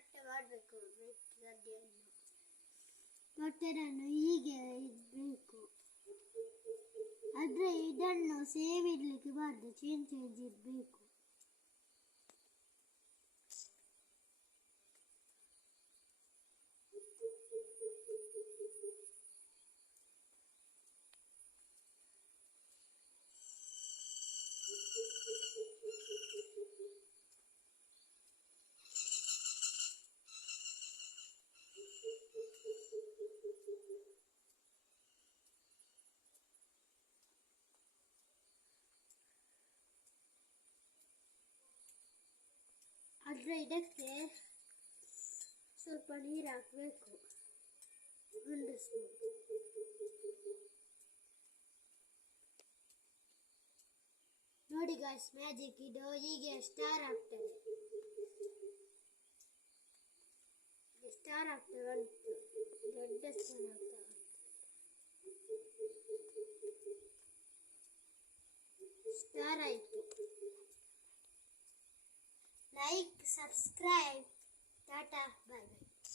ಮೊಟ್ಟೆ ಮಾಡಬೇಕು ಗಡ್ಡೆಯನ್ನು. ಮೊಟ್ಟೆಯನ್ನು ಹೀಗೆ ಇಡಬೇಕು. ಆದರೆ ಇದನ್ನು ಸೇಮ್ ಇಡ್ಲಿಕ್ಕೆ ಬಾರ್ದು, ಚೇಂಜ್ ಇಡಬೇಕು. ಆದರೆ ಇದಕ್ಕೆ ಸ್ವಲ್ಪ ನೀರು ಹಾಕಬೇಕು, 1 ಸ್ಪೂನ್. ನೋಡಿ ಗಾಯ್ಸ್, ಮ್ಯಾಜಿಕ್ ಇದು ಹೀಗೆ ಸ್ಟಾರ್ ಆಗ್ತದೆ. ಸ್ಟಾರ್ ಆಗ್ತದೆ ಉಂಟು, ದೊಡ್ಡ ಸ್ಟಾರ್ ಆಗ್ತದೆ. ಸ್ಟಾರ್ ಆಯಿತು. Like, subscribe.